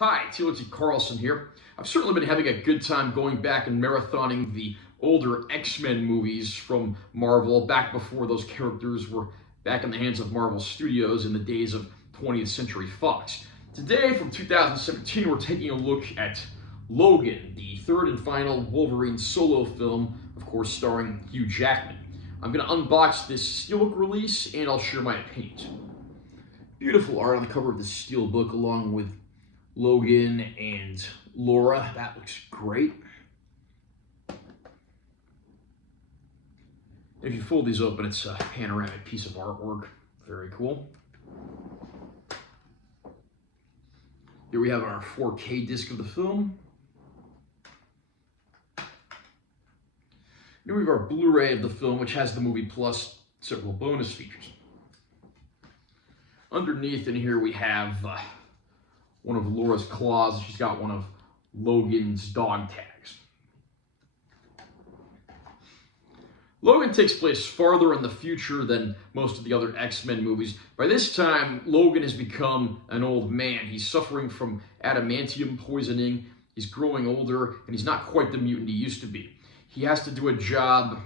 Hi, T.L.T. Carlson here. I've certainly been having a good time going back and marathoning the older X-Men movies from Marvel, back before those characters were back in the hands of Marvel Studios in the days of 20th Century Fox. Today, from 2017, we're taking a look at Logan, the third and final Wolverine solo film, of course starring Hugh Jackman. I'm going to unbox this Steelbook release and I'll share my opinions. Beautiful art on the cover of the Steelbook along with Logan and Laura. That looks great. If you fold these open, it's a panoramic piece of artwork. Very cool. Here we have our 4K disc of the film. Here we have our Blu-ray of the film, which has the movie plus several bonus features. Underneath in here we have one of Laura's claws. She's got one of Logan's dog tags. Logan takes place farther in the future than most of the other X-Men movies. By this time, Logan has become an old man. He's suffering from adamantium poisoning. He's growing older, and he's not quite the mutant he used to be. He has to do a job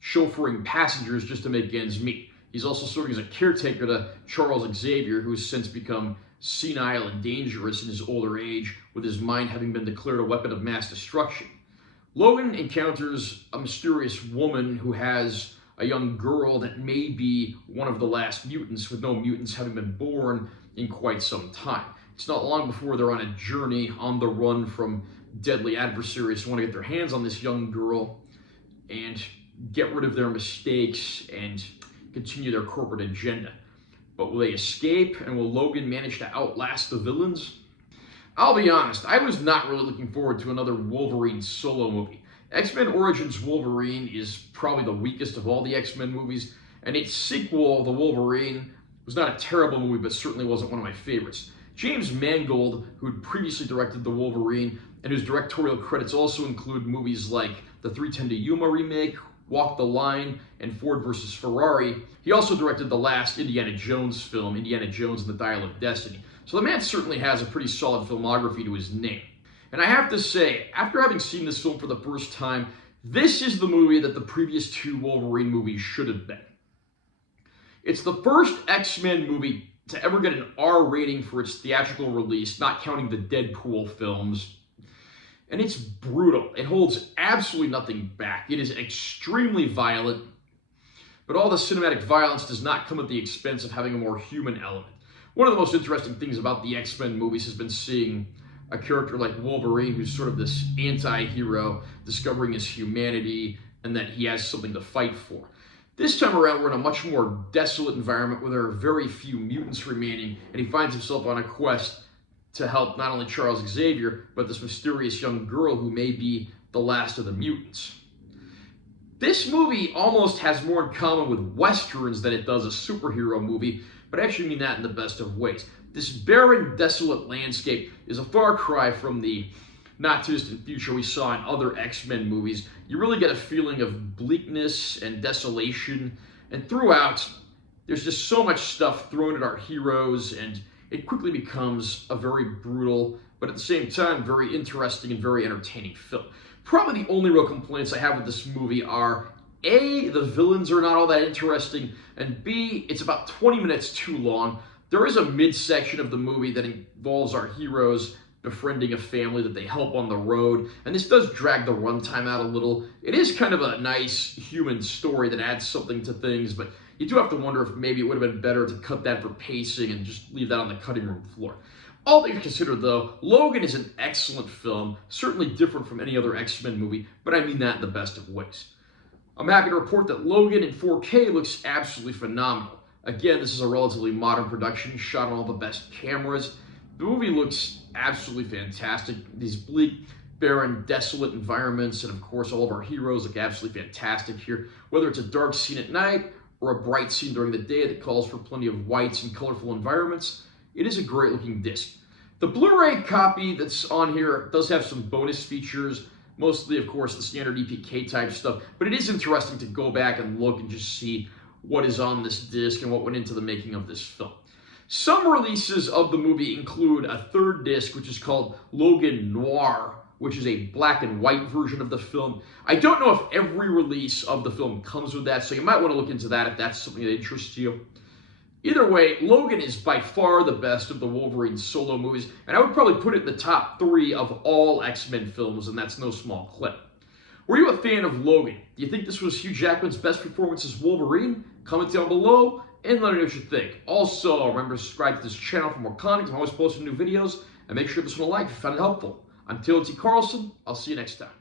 chauffeuring passengers just to make ends meet. He's also serving as a caretaker to Charles Xavier, who has since become senile and dangerous in his older age, with his mind having been declared a weapon of mass destruction. Logan encounters a mysterious woman who has a young girl that may be one of the last mutants, with no mutants having been born in quite some time. It's not long before they're on a journey on the run from deadly adversaries who want to get their hands on this young girl and get rid of their mistakes and continue their corporate agenda. But will they escape, and will Logan manage to outlast the villains? I'll be honest, I was not really looking forward to another Wolverine solo movie. X-Men Origins Wolverine is probably the weakest of all the X-Men movies, and its sequel, The Wolverine, was not a terrible movie, but certainly wasn't one of my favorites. James Mangold, who had previously directed The Wolverine, and whose directorial credits also include movies like the 3:10 to Yuma remake, Walk the Line, and Ford vs. Ferrari. He also directed the last Indiana Jones film, Indiana Jones and the Dial of Destiny. So the man certainly has a pretty solid filmography to his name. And I have to say, after having seen this film for the first time, this is the movie that the previous two Wolverine movies should have been. It's the first X-Men movie to ever get an R rating for its theatrical release, not counting the Deadpool films. And it's brutal. It holds absolutely nothing back. It is extremely violent, but all the cinematic violence does not come at the expense of having a more human element. One of the most interesting things about the X-Men movies has been seeing a character like Wolverine, who's sort of this anti-hero, discovering his humanity and that he has something to fight for. This time around, we're in a much more desolate environment where there are very few mutants remaining, and he finds himself on a quest to help not only Charles Xavier, but this mysterious young girl who may be the last of the mutants. This movie almost has more in common with Westerns than it does a superhero movie, but I actually mean that in the best of ways. This barren, desolate landscape is a far cry from the not-too-distant future we saw in other X-Men movies. You really get a feeling of bleakness and desolation, and throughout, there's just so much stuff thrown at our heroes, and it quickly becomes a very brutal, but at the same time, very interesting and very entertaining film. Probably the only real complaints I have with this movie are, A, the villains are not all that interesting, and B, it's about 20 minutes too long. There is a midsection of the movie that involves our heroes befriending a family that they help on the road, and this does drag the runtime out a little. It is kind of a nice human story that adds something to things, but you do have to wonder if maybe it would have been better to cut that for pacing and just leave that on the cutting room floor. All things considered, though, Logan is an excellent film, certainly different from any other X-Men movie, but I mean that in the best of ways. I'm happy to report that Logan in 4K looks absolutely phenomenal. Again, this is a relatively modern production, shot on all the best cameras. The movie looks absolutely fantastic. These bleak, barren, desolate environments, and of course all of our heroes look absolutely fantastic here. Whether it's a dark scene at night or a bright scene during the day that calls for plenty of whites and colorful environments, it is a great looking disc. The Blu-ray copy that's on here does have some bonus features, mostly of course the standard EPK type stuff, but it is interesting to go back and look and just see what is on this disc and what went into the making of this film. Some releases of the movie include a third disc, which is called Logan Noir, which is a black and white version of the film. I don't know if every release of the film comes with that, so you might want to look into that if that's something that interests you. Either way, Logan is by far the best of the Wolverine solo movies, and I would probably put it in the top 3 of all X-Men films, and that's no small clip. Were you a fan of Logan? Do you think this was Hugh Jackman's best performance as Wolverine? Comment down below and let me know what you think. Also, remember to subscribe to this channel for more content. I'm always posting new videos, and make sure to give this one a like if you found it helpful. I'm T. Carlson. I'll see you next time.